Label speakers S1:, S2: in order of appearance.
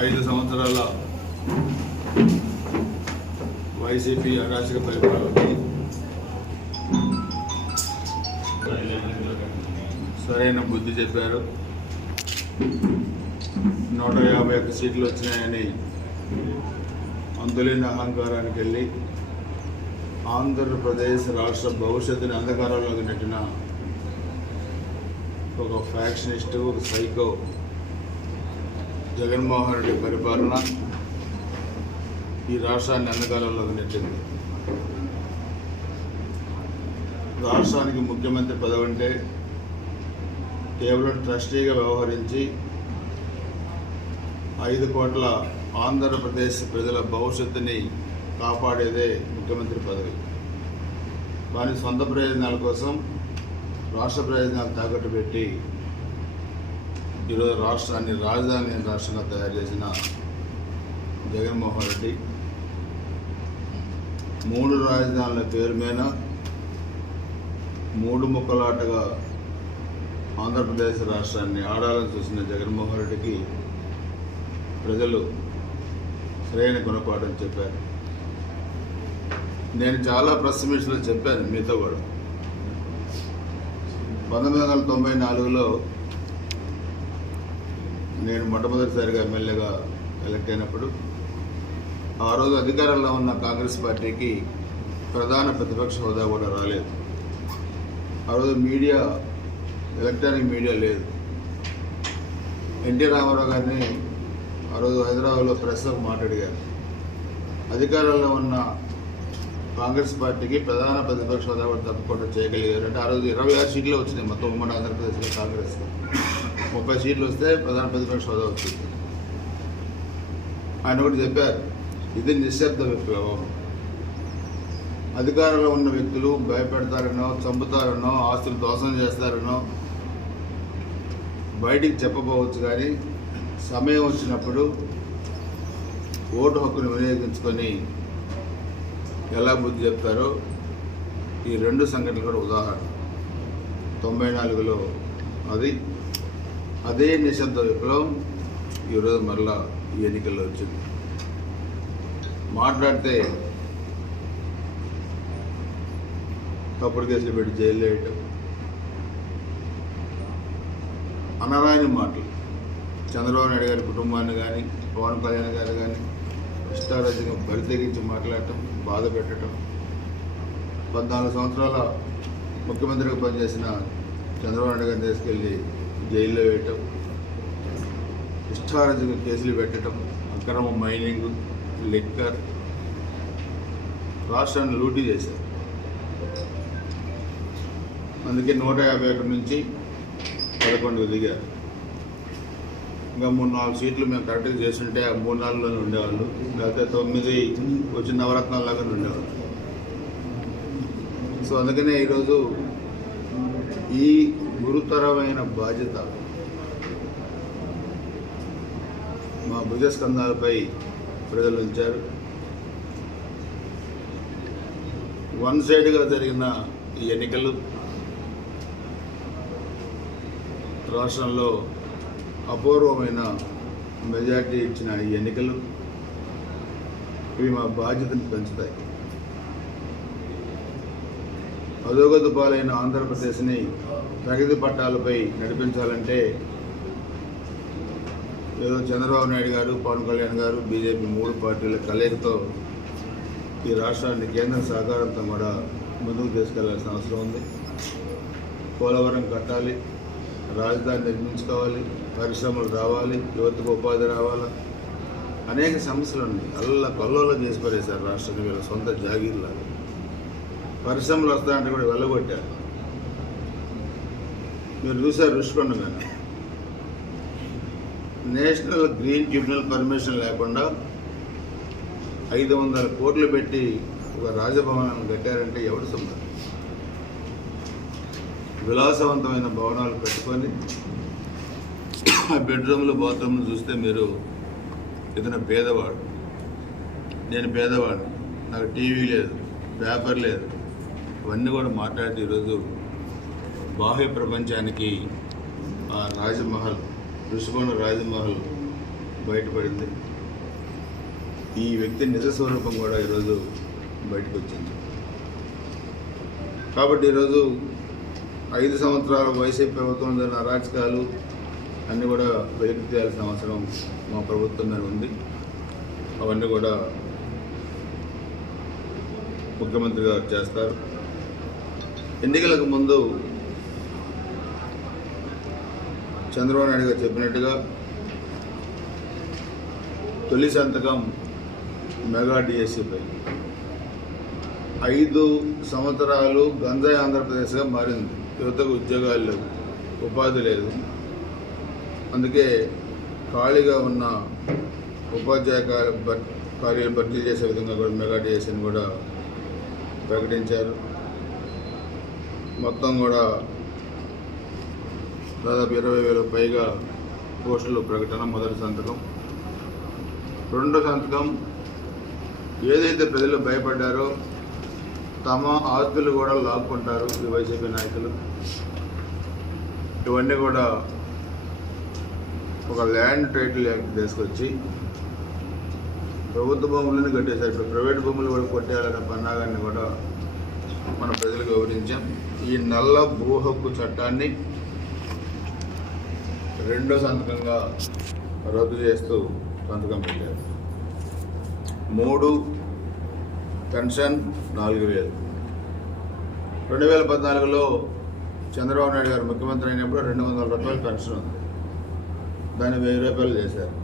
S1: ఐదు సంవత్సరాల వైసీపీ అరాచక పరిపాలనకి సరైన బుద్ధి చెప్పారు. నూట యాభై ఒక్క సీట్లు వచ్చినాయని అందులేని అహంకారానికి వెళ్ళి ఆంధ్రప్రదేశ్ రాష్ట్ర భవిష్యత్తుని అంధకారంలోకి నెట్టిన ఒక ఫ్యాక్షనిస్టు ఒక సైకో జగన్మోహన్ రెడ్డి పరిపాలన ఈ రాష్ట్రాన్ని అందకాలంలో నెట్టింది రాష్ట్రానికి ముఖ్యమంత్రి పదవి అంటే కేవలం ట్రస్టీగా వ్యవహరించి ఐదు కోట్ల ఆంధ్రప్రదేశ్ ప్రజల భవిష్యత్తుని కాపాడేదే ముఖ్యమంత్రి పదవి. కానీ సొంత ప్రయోజనాల కోసం రాష్ట్ర ప్రయోజనాలు తాకట్టు పెట్టి ఈరోజు రాష్ట్రాన్ని రాజధాని రాష్ట్రంగా తయారు చేసిన జగన్మోహన్ రెడ్డి మూడు రాజధానుల పేరు మీద మూడు ముక్కలాటగా ఆంధ్రప్రదేశ్ రాష్ట్రాన్ని ఆడాలని చూసిన జగన్మోహన్ రెడ్డికి ప్రజలు సరైన గుణపాఠం చెప్పారు. నేను చాలా ప్రెస్ మీట్స్లో చెప్పాను మీతో కూడా. పంతొమ్మిది వందల తొంభై నాలుగులో నేను మొట్టమొదటిసారిగా ఎమ్మెల్యేగా ఎలక్ట్ అయినప్పుడు ఆ రోజు అధికారంలో ఉన్న కాంగ్రెస్ పార్టీకి ప్రధాన ప్రతిపక్ష హోదా కూడా రాలేదు. ఆ రోజు మీడియా ఎలక్ట్రానిక్ మీడియా లేదు. ఎన్టీ రామారావు గారిని ఆ రోజు హైదరాబాద్లో ప్రెస్ మాట్లాడిగారు. అధికారంలో ఉన్న కాంగ్రెస్ పార్టీకి ప్రధాన ప్రతిపక్ష హోదా కూడా తప్పకుండా చేయగలిగారు. అంటే ఆ రోజు ఇరవై ఆరు సీట్లు వచ్చినాయి మొత్తం ఉమ్మడి ఆంధ్రప్రదేశ్లో కాంగ్రెస్ ముప్పై సీట్లు వస్తే ప్రధాన ప్రతిపక్ష హోదా వచ్చింది. ఆయన ఒకటి చెప్పారు ఇది నిశ్శబ్ద విప్లవం. అధికారంలో ఉన్న వ్యక్తులు భయపెడతారనో చంపుతారనో ఆస్తులు దోషం చేస్తారనో బయటికి చెప్పబోవచ్చు కానీ సమయం వచ్చినప్పుడు ఓటు హక్కును వినియోగించుకొని ఎలా బుద్ధి చెప్తారో ఈ రెండు సంఘటనలు కూడా ఉదాహరణ. తొంభై నాలుగులో అది అదే నిశ్శబ్ద విప్లవం ఈరోజు మరలా ఈ ఎన్నికల్లో వచ్చింది. మాట్లాడితే తప్పుడు కేసులు పెట్టి జైలు వేయటం అనరాని మాటలు. చంద్రబాబు నాయుడు గారి కుటుంబాన్ని కానీ పవన్ కళ్యాణ్ గారు కానీ ఇష్టారాజ్యంగా బరితెగించి మాట్లాడటం బాధ పెట్టడం పద్నాలుగు సంవత్సరాల ముఖ్యమంత్రిగా పనిచేసిన చంద్రబాబు నాయుడు గారిని తీసుకెళ్ళి జైల్లో వేయటం ఇష్టారాజ్యంగా కేసులు పెట్టడం అక్రమ మైనింగ్ లిక్కర్ రాష్ట్రాన్ని లూటీ చేశారు. అందుకే నూట యాభై ఒకటి నుంచి పదకొండుకు దిగారు. ఇంకా మూడు నాలుగు సీట్లు మేము కరెక్ట్గా చేస్తుంటే ఆ మూడు నాలుగులోనే ఉండేవాళ్ళు. లేకపోతే తొమ్మిది వచ్చి నవరత్నాల్లాగా ఉండేవాళ్ళు. సో అందుకనే ఈరోజు ఈ గురుతరమైన బాధ్యత మా భుజస్కంధాలపై ప్రజలు ఉంచారు వన్ సైడ్గా జరిగిన ఈ ఎన్నికలు రాష్ట్రంలో అపూర్వమైన మెజార్టీ ఇచ్చిన ఈ ఎన్నికలు ఇవి మా బాధ్యతను పెంచుతాయి. అధోగతి పాలైన ఆంధ్రప్రదేశ్ని ప్రగతి పట్టాలపై నడిపించాలంటే ఏదో చంద్రబాబు నాయుడు గారు పవన్ కళ్యాణ్ గారు బీజేపీ మూడు పార్టీల కలయికతో ఈ రాష్ట్రాన్ని కేంద్ర సహకారంతో కూడా ముందుకు తీసుకెళ్ళాల్సిన అవసరం ఉంది. పోలవరం కట్టాలి రాజధాని నిర్మించుకోవాలి పరిశ్రమలు రావాలి యువతకు ఉపాధి రావాలా? అనేక సమస్యలు ఉన్నాయి. అల్ల కొల్లలో చేసి పడేశారు రాష్ట్రాన్ని వీళ్ళ సొంత జాగీర్లాగా. పరిశ్రమలు వస్తాయంటే కూడా వెళ్ళగొట్టారు. మీరు చూసారు రుషికొండ మీద నేషనల్ గ్రీన్ ట్రిబ్యునల్ పర్మిషన్ లేకుండా ఐదు వందల కోట్లు పెట్టి ఒక రాజభవనాన్ని కట్టారంటే ఎవడు సొంతం విలాసవంతమైన భవనాలు పెట్టుకొని ఆ బెడ్రూమ్లు బాత్రూమ్లు చూస్తే మీరు ఇతను పేదవాడు. నేను పేదవాడు నాకు టీవీ లేదు పేపర్ లేదు. ఇవన్నీ కూడా మాట్లాడితే ఈరోజు బాహ్య ప్రపంచానికి ఆ రాజమహల్ ఋషికొండ రాజమహల్ బయటపడింది. ఈ వ్యక్తి నిజ స్వరూపం కూడా ఈరోజు బయటకు వచ్చింది కాబట్టి ఈరోజు ఐదు సంవత్సరాల వైసీపీ ప్రభుత్వం జరిగిన అరాచకాలు అన్నీ కూడా వెలికి తీయాల్సిన అవసరం మా ప్రభుత్వం మీద ఉంది. అవన్నీ కూడా ముఖ్యమంత్రి గారు చేస్తారు. ఎన్నికలకు ముందు చంద్రబాబు నాయుడు గారు చెప్పినట్టుగా తొలి సంతకం మెగా డిఎస్సిపై ఐదు సంవత్సరాలు గంజాయి ఆంధ్రప్రదేశ్గా మారింది. యువతకు ఉద్యోగాలు లేవు ఉపాధి లేదు. అందుకే ఖాళీగా ఉన్న ఉపాధ్యాయ కార్య- భర్తీ చేసే విధంగా కూడా మెగా డిఎస్సిని కూడా ప్రకటించారు. మొత్తం కూడా దాదాపు ఇరవై వేల పైగా పోస్టులు ప్రకటన మొదటి సంతకం. రెండో సంతకం ఏదైతే ప్రజలు భయపడ్డారో తమ ఆస్తులు కూడా లాక్కుంటారు ఈ వైసీపీ నాయకులు. ఇవన్నీ కూడా ఒక ల్యాండ్ టైటిల్ యాక్ట్ తీసుకొచ్చి ప్రభుత్వ భూములను కట్టేశారు. ఇప్పుడు ప్రైవేట్ భూములు కూడా కొట్టేయాలనే పన్నాగాన్ని కూడా మన ప్రజలు గౌరవించాం. ఈ నల్ల భూ హక్కు చట్టాన్ని రెండో సంతకంగా రద్దు చేస్తూ సంతకం పెట్టారు. మూడు పెన్షన్ నాలుగు వేలు. రెండు వేల పద్నాలుగులో చంద్రబాబు నాయుడు గారు ముఖ్యమంత్రి అయినప్పుడు రెండు వందల రూపాయలు పెన్షన్ ఉంది. దాన్ని వెయ్యి రూపాయలు చేశారు.